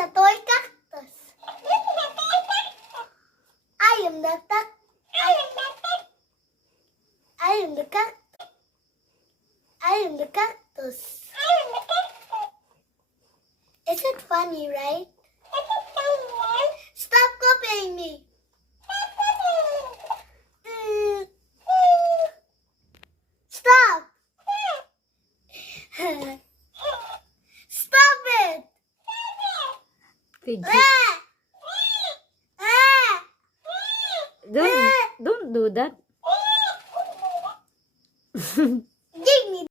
a toy cactus. I am the cactus. I am the cactus. I am the cactus. Is it funny, right? Stop copying me. Stop. Stop it. Fidget. Don't do that.